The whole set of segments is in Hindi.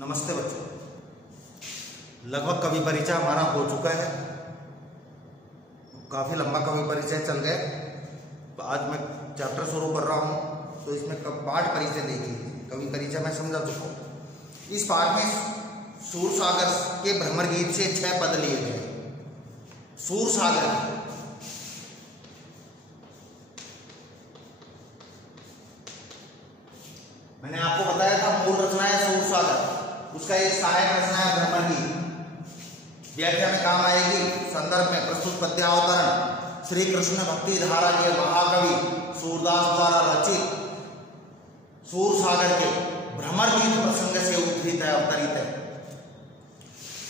नमस्ते बच्चों, लगभग कवि परिचय हमारा हो चुका है। काफ़ी लंबा कवि परिचय चल गया। तो आज मैं चैप्टर शुरू कर रहा हूँ, तो इसमें पाठ परिचय देखिए। कवि परिचय मैं समझा चुका हूँ। इस पाठ में सूरसागर के भ्रमर गीत से 6 पद लिए गए। सूरसागर मैंने आपको बताया था, मूल रचना है सूरसागर, उसका एक सहायक रचना है भ्रमर गीत। व्याख्या में काम आएगी। संदर्भ में प्रस्तुत पद्यावतरण श्री कृष्ण भक्ति धारा के महाकवि सूरदास द्वारा रचित सूरसागर के भ्रमर गीत प्रसंग से उद्धृत है, अवतरित है।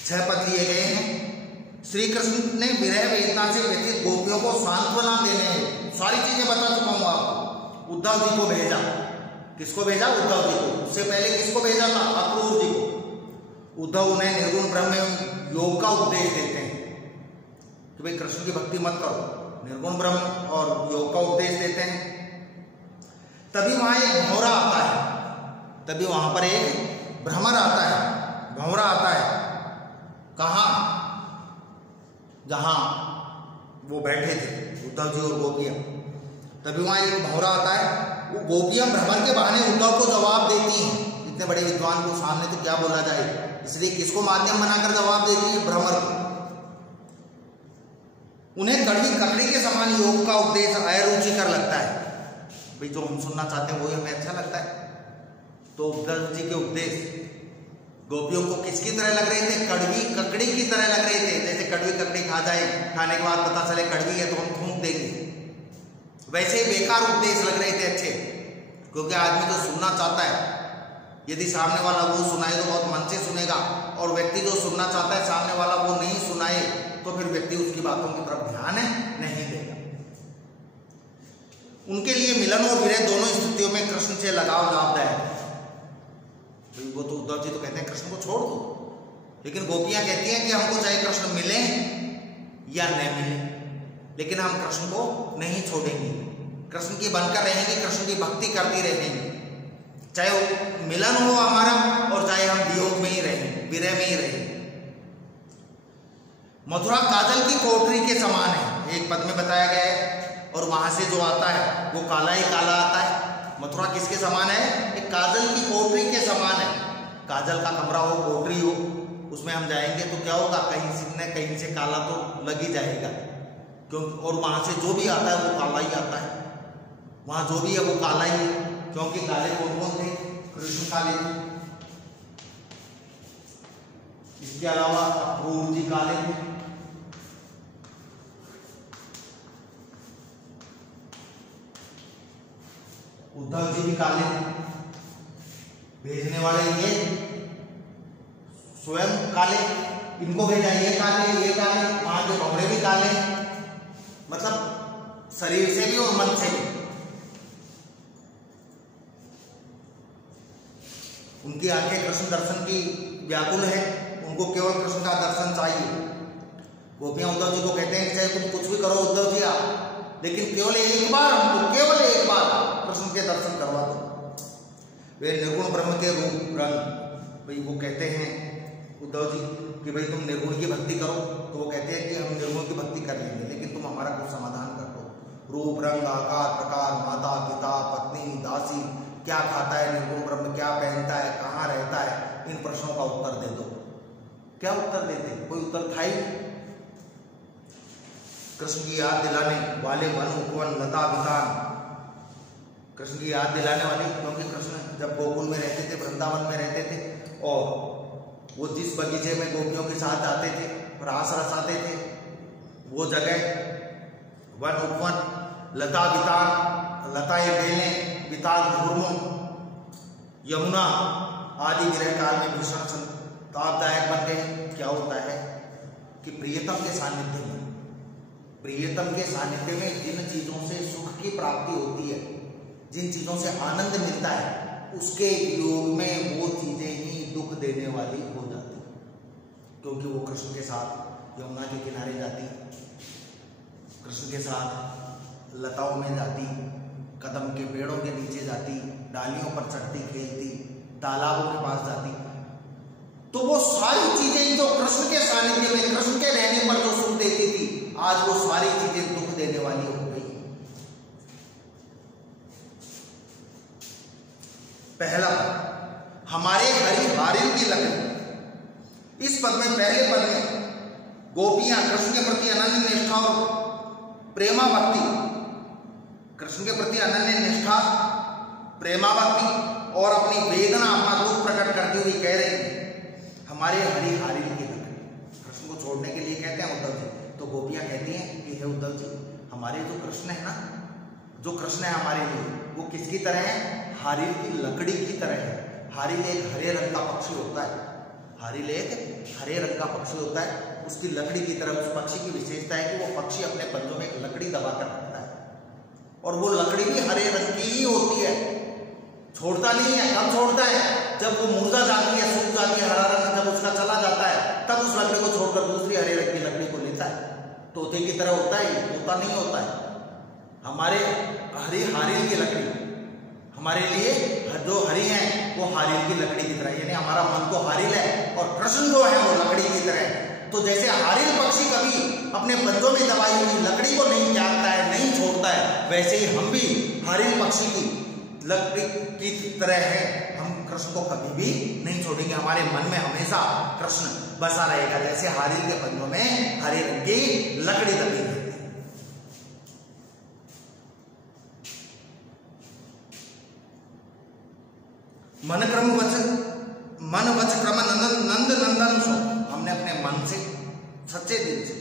6 पद लिए गए हैं। श्री कृष्ण ने विरह वेदना से व्यथित गोपियों को सांत्वना देने हैं। सारी चीजें बता चुका हूं आपको। उद्धव जी को भेजा। किसको भेजा? उद्धव जी को। उससे पहले किसको भेजा था? अक्रूर जी को। उद्धव उन्हें निर्गुण ब्रह्म योग का उपदेश देते हैं कि भाई कृष्ण की भक्ति मत करो, निर्गुण ब्रह्म और योग का उपदेश देते हैं। तभी वहां एक भंवरा आता है। तभी वहां पर एक भ्रमर आता है, भंवरा आता है। कहां? जहां वो बैठे थे उद्धव जी और गोपियां। तभी वहां एक भंवरा आता है। वो गोपियां भ्रमर के बहाने उद्धव को जवाब देती हैं। इतने बड़े विद्वान को सामने तो क्या बोला जाए, इसलिए किसको माध्यम बनाकर जवाब देती है? भ्रमर को। उन्हें कड़वी ककड़ी के समान योग का उपदेश अरुचिकर लगता है। भाई जो हम सुनना चाहते हैं वही हमें अच्छा लगता है। तो उद्धव जी के उपदेश गोपियों को किसकी तरह लग रहे थे? कड़वी ककड़ी की तरह लग रहे थे। जैसे कड़वी ककड़ी खा जाए, खाने के बाद पता चले कड़वी है तो हम थूक देंगे, वैसे ही बेकार उपदेश लग रहे थे अच्छे। क्योंकि आदमी जो सुनना चाहता है, यदि सामने वाला वो सुनाए तो बहुत मन से सुनेगा, और व्यक्ति जो सुनना चाहता है सामने वाला वो नहीं सुनाए तो फिर व्यक्ति उसकी बातों की तरफ ध्यान नहीं देगा। उनके लिए मिलन और विरह दोनों स्थितियों में कृष्ण से लगाव लाभदायक है। वो तो उद्धव जी तो कहते हैं कृष्ण को छोड़ दो, लेकिन गोपियां कहती हैं कि हमको चाहे कृष्ण मिले या न मिले, लेकिन हम कृष्ण को नहीं छोड़ेंगे, कृष्ण की बनकर रहेंगे, कृष्ण की भक्ति करती रहेंगे, चाहे वो मिलन हो हमारा और चाहे हम वियोग में ही रहें, विरह में ही रहें। मथुरा काजल की कोठरी के समान है, एक पद में बताया गया है। और वहां से जो आता है वो काला ही काला आता है। मथुरा किसके समान है? एक काजल की कोठरी के समान है। काजल का कमरा हो, कोठरी हो, उसमें हम जाएंगे तो क्या होगा? कहीं से न कहीं से काला तो लग ही जाएगा, क्योंकि और वहां से जो भी आता है वो काला ही आता है। वहां जो भी है वो काला ही है, क्योंकि काले कौन कौन थे? कृष्ण काले थे, इसके अलावा अक्रूर जी काले थे, उद्धव जी भी काले थे, भेजने वाले ये स्वयं काले, इनको भेजा ये काले, ये काले, वहां के भंवरे भी काले, मतलब शरीर से भी और मन से भी। उनकी आंखें कृष्ण दर्शन की व्याकुल है, उनको केवल कृष्ण का दर्शन चाहिए। गोपियां उद्धव जी को कहते हैं कि चाहे तुम कुछ भी करो उद्धव जी आप, लेकिन केवल एक बार हमको, केवल एक बार कृष्ण के दर्शन करवा दो। वे निर्गुण ब्रह्म के रूप रंग, भाई वो कहते हैं उद्धव जी कि भाई तुम निर्गुण की भक्ति करो, तो वो कहते हैं कि हम निर्गुण की भक्ति कर लेंगे, लेकिन तुम हमारा कुछ समाधान कर दो। रूप रंग आकार प्रकार, माता पिता पत्नी दासी, क्या खाता है निर्गुण ब्रह्म, क्या पहनता है, कहाँ रहता है, इन प्रश्नों का उत्तर दे दो। क्या उत्तर देते? कोई उत्तर था ही। कृष्ण की याद दिलाने वाले वन उपवन लता वितान, कृष्ण की याद दिलाने वाले, क्योंकि कृष्ण जब गोकुल में रहते थे, वृंदावन में रहते थे, और वो जिस बगीचे में गोपियों के साथ जाते थे, रास रसाते थे, वो जगह वन उपवन लता वितान, लताएं बेलें, वितान घूर्मों, यमुना आदि विरह काल में भीषण संतापदायक बन गए। क्या होता है कि प्रियतम के सानिध्य में, प्रियतम के सानिध्य में जिन चीजों से सुख की प्राप्ति होती है, जिन चीजों से आनंद मिलता है, उसके योग में वो चीजें ही दुख देने वाली हो जाती, क्योंकि वो कृष्ण के साथ यमुना के किनारे जाती, कृष्ण के साथ लताओं में जाती, कदम के पेड़ों के नीचे जाती, डालियों पर चढ़ती खेलती, तालाबों के पास जाती, तो वो सारी चीजें जो कृष्ण के सानिध्य में, कृष्ण के रहने पर जो सुख देती थी, आज वो सारी चीजें दुख देने वाली हो गई। पहला पद, हमारे हरि हारिल की लकड़ी। इस पद में, पहले पद में गोपियां कृष्ण के प्रति अनन्य निष्ठा और प्रेमा भक्ति, कृष्ण के प्रति अनन्य निष्ठा, प्रेमा भक्ति और अपनी वेदना, अपना दुख प्रकट करती हुई कह रही है हमारे हरि हारिल की लकड़ी। कृष्ण को छोड़ने के लिए कहते हैं उद्धव जी, तो गोपियां कहती हैं कि हे उद्धव जी, हमारे जो कृष्ण है ना, जो कृष्ण है हमारे लिए, वो किसकी तरह है? हारिल की लकड़ी की तरह है। हारिल एक हरे रंग का पक्षी होता है, हारिल एक हरे रंग का पक्षी होता है, उसकी लकड़ी की तरह। उस पक्षी की विशेषता है कि वो पक्षी अपने पंजों में एक लकड़ी दबाकर रखता है, और वो लकड़ी भी हरे रंग की ही होती है, छोड़ता नहीं है। कब छोड़ता है? जब वो मुरझा जाती है, सूख जाती है, हरा रंग जब उसका चला जाता है, तब उस लकड़ी को छोड़कर दूसरी हरे रंग की लकड़ी को लेता है। तोते की तरह होता है, तोता नहीं होता है। हमारे हरि हारिल की लकड़ी, हमारे लिए जो हरि है वो हारिल की लकड़ी की तरह, यानी हमारा मन तो हारिल है और कृष्ण जो है वो लकड़ी की तरह है। तो जैसे हारिल पक्षी कभी अपने पंजों में दबाई हुई लकड़ी को नहीं त्यागता है, नहीं छोड़ता है, वैसे ही हम भी हारिल पक्षी की लकड़ी की तरह है। हम कृष्ण को कभी भी नहीं छोड़ेंगे, हमारे मन में हमेशा कृष्ण बसा रहेगा, जैसे हारिल के पंजों में हरे रंग की लकड़ी दबी है। मन वच क्रम नंद नंदन सो, हमने अपने मन से, सच्चे दिल से,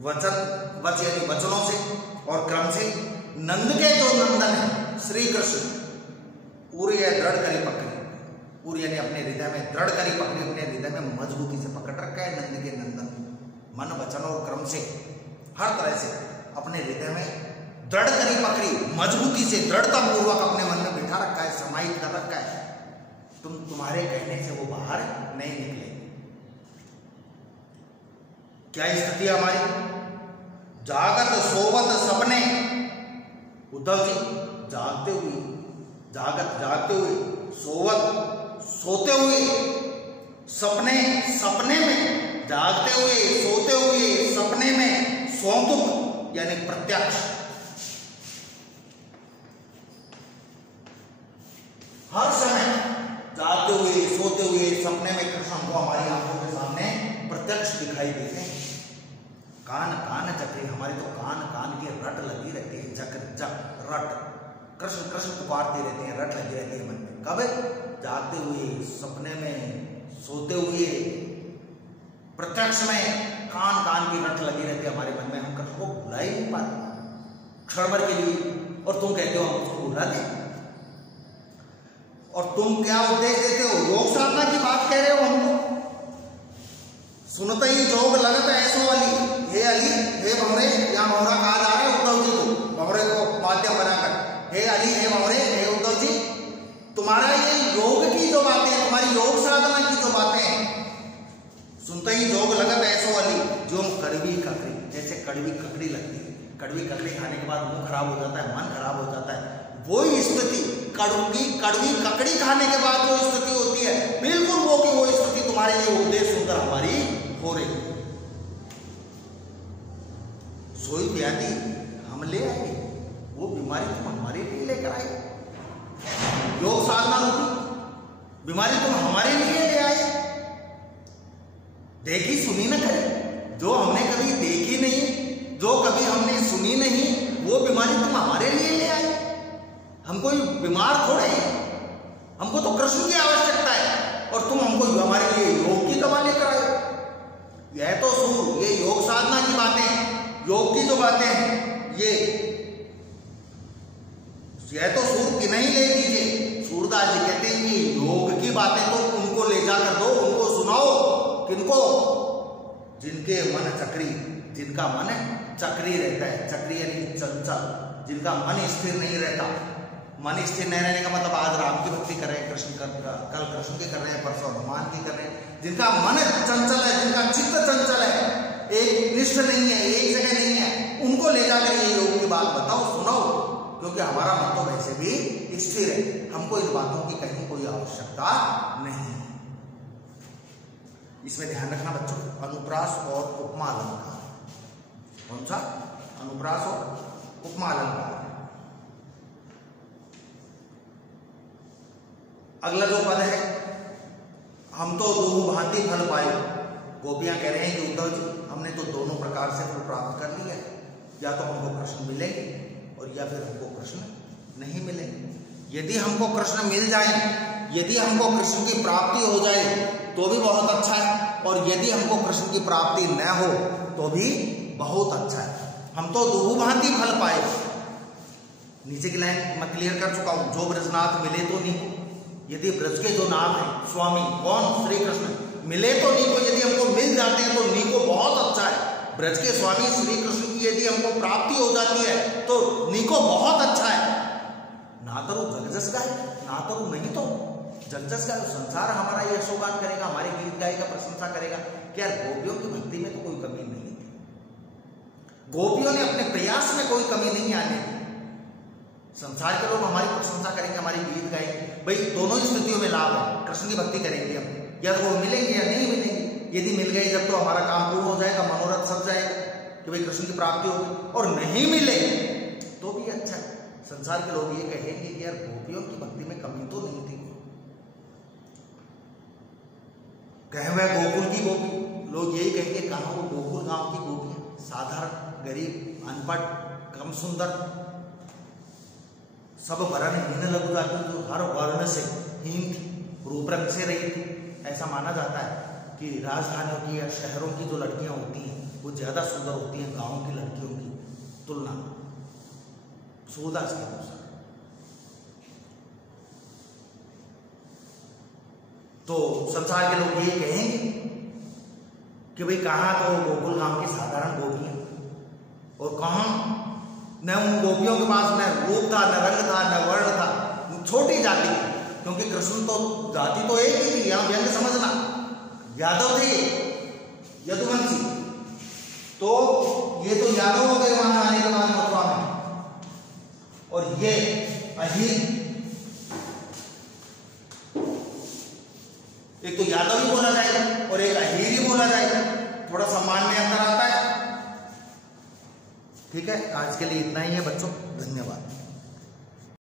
वच यानी वचनों से और क्रम से, नंद के जो नंदन है श्री कृष्ण, पूरी दृढ़ करी पकड़ी, पूरी यानी अपने हृदय में दृढ़ करी पकड़ी, अपने हृदय में मजबूती से पकड़ रखा है नंद के नंदन। मन वचन और क्रम से, हर तरह से अपने हृदय में दृढ़ करी पकड़ी, मजबूती से, दृढ़ता पूर्वक अपने मन में बिठा रखा है, समाहित कर रखा है। तुम्हारे कहने से वो बाहर नहीं निकले। क्या स्थिति हमारी? जागत सोवत सपने, उद्धव जी जागते हुए, जागते हुए, सोवत सोते हुए, सपने में, जागते हुए, सोते हुए, सपने में, सौतुक यानी प्रत्यक्ष, हर समय जागते हुए, सोते हुए, सपने में कृष्ण को हमारी आंखों के सामने प्रत्यक्ष दिखाई देते हैं। कान कान चक्री, हमारे तो कान कान की रट लगी रहती है, जक रट, कृष्ण कृष्ण पुकारते रहते हैं, रट लगी रहती है मन में। कब? जागते हुए, सपने में, सोते हुए, प्रत्यक्ष में, कान कान की रट लगी रहती है हमारे मन में। हम कृष्ण को भुला ही नहीं पाते क्षण भर के लिए, और तुम कहते हो हम उसको भुला दें। और तुम क्या उपदेश देते हो? योग साधना की बात कह रहे हो हमको। सुनते ही जोग लगत ऐसो अली, हे अली, हे भंवरे, या भंवरा कहा जा रहा है उद्धव जी को, भंवरे को माध्यम बनाकर, हे अली, हे भंवरे, हे उद्धव जी, तुम्हारा ये योग की जो बातें हैं, तुम्हारी योग साधना की जो बातें हैं, सुनते ही जोग लगत ऐसो अली, जो कड़वी ककड़ी, जैसे कड़वी ककड़ी लगती है, कड़वी ककड़ी खाने के बाद मुंह खराब हो जाता है, मन खराब हो जाता है, वही स्थिति कड़वी ककड़ी खाने के बाद जो स्थिति होती है, बिल्कुल वो की वो स्थिति तुम्हारे लिए उपदेश सुनकर हमारी हो रही है। सोई व्याधि हम ले आए, वो बीमारी तुम हमारे लिए लेकर आए, योग साधना रूपी बीमारी तुम हमारे लिए ले आए। देखी सुनी न करे, जो हमने कभी देखी नहीं, जो कभी हमने सुनी नहीं, वो बीमारी तुम हमारे लिए ले आए। हम कोई बीमार थोड़े हैं, हमको तो कृष्ण की आवश्यकता है, और तुम हमको हमारे लिए योग की दवा लेकर आए। यह तो सूर, ये योग साधना की बातें, योग की जो बातें हैं, यह तो सूर की नहीं ले दीजिए। सूरदास जी कहते हैं कि योग की बातें तो उनको ले जाकर दो, उनको सुनाओ। किनको? जिनके मन चक्री, जिनका मन चक्री रहता है, चक्री यानी चंचल, जिनका मन स्थिर नहीं रहता। मन स्थिर नहीं रहने का मतलब आज राम की भक्ति कर रहे हैं, कल कृष्ण की कर रहे हैं, परसों हनुमान की कर रहे हैं। जिनका मन चंचल है, जिनका चित्त चंचल है, एक निष्ठ नहीं है, एक जगह नहीं है, उनको ले जाकर ये योग की बात बताओ, सुनाओ, क्योंकि हमारा मन तो वैसे भी स्थिर है, हमको इन बातों की कहीं कोई आवश्यकता नहीं है। इसमें ध्यान रखना बच्चों, अनुप्रास और उपमा अलंकार। कौन सा? अनुप्रास और उपमा अलंकार। अगला जो पद है, हम तो दो भांति फल पाए। गोपियां कह रहे हैं कि उद्धव जी, हमने तो दोनों प्रकार से फल प्राप्त कर लिया है, या तो हमको कृष्ण मिलेंगे और या फिर हमको कृष्ण नहीं मिलेंगे। यदि हमको कृष्ण मिल जाए, यदि हमको कृष्ण की प्राप्ति हो जाए तो भी बहुत अच्छा है, और यदि हमको कृष्ण की प्राप्ति न हो तो भी बहुत अच्छा है। हम तो दो भांति फल पाए। नीचे की लाइन मैं क्लियर कर चुका हूं, जो ब्रजनाथ मिले तो नहीं, यदि ब्रज के जो नाम है स्वामी, कौन? श्री कृष्ण, मिले तो नी को, यदि हमको मिल जाते हैं तो नी को बहुत अच्छा है। ब्रज के स्वामी श्री कृष्ण की यदि हमको प्राप्ति हो जाती है तो नी को बहुत अच्छा है। ना करो जगजस गाय, ना करो नहीं तो जगजस गाय। संसार हमारा ये यशोगान करेगा, हमारे गीत गाय का प्रशंसा करेगा कि यार गोपियों की भक्ति में तो कोई कमी नहीं थी, गोपियों ने अपने प्रयास में कोई कमी नहीं आने दी। संसार के लोग हमारी प्रशंसा करेंगे, हमारी गीत गाएंगे, भाई दोनों ही स्थितियों में लाभ है। कृष्ण की भक्ति करेंगे हम, या तो वो मिलेंगे या नहीं मिलेंगे। यदि मिल गए जब तो हमारा काम पूर्ण हो जाएगा, मनोरथ सब जाएगा कि भाई कृष्ण की प्राप्ति होगी, और नहीं मिले तो भी अच्छा है। संसार के लोग ये कहेंगे कि यार गोपियों की भक्ति में कमी तो नहीं थी। कहे वह गोकुल की गोपी, लोग यही कहेंगे कहाँ वो गोकुल गांव की गोपी, साधारण, गरीब, अनपढ़, कम सुंदर, सब वर्ण हीन लघु जाति, जो हर वर्ण से हीन थी, रूप रंग से रही थी। ऐसा माना जाता है कि राजधानियों की या शहरों की जो लड़कियां होती हैं वो ज्यादा सुंदर होती हैं गांव की लड़कियों की तुलना में, सूरदास के अनुसार। तो संसार के लोग ये कहेंगे कि भाई कहाँ तो गोकुल गांव की साधारण गोपियां, और कहाँ न उन गोपियों के पास न रूप था, न रंग था, न वर्ण था, छोटी जाति थी। क्योंकि कृष्ण तो जाति तो एक ही थी, यहां व्यंग समझना, यादव थे, यदुवंशी, तो ये तो यादव हो गए वहां आने के बाद मथुरा में, और ये अहीर, एक तो यादव ही बोला जाएगा और एक अहीर ही बोला जाएगा, थोड़ा सम्मान में अंतर आता है। ठीक है, आज के लिए इतना ही है बच्चों, धन्यवाद।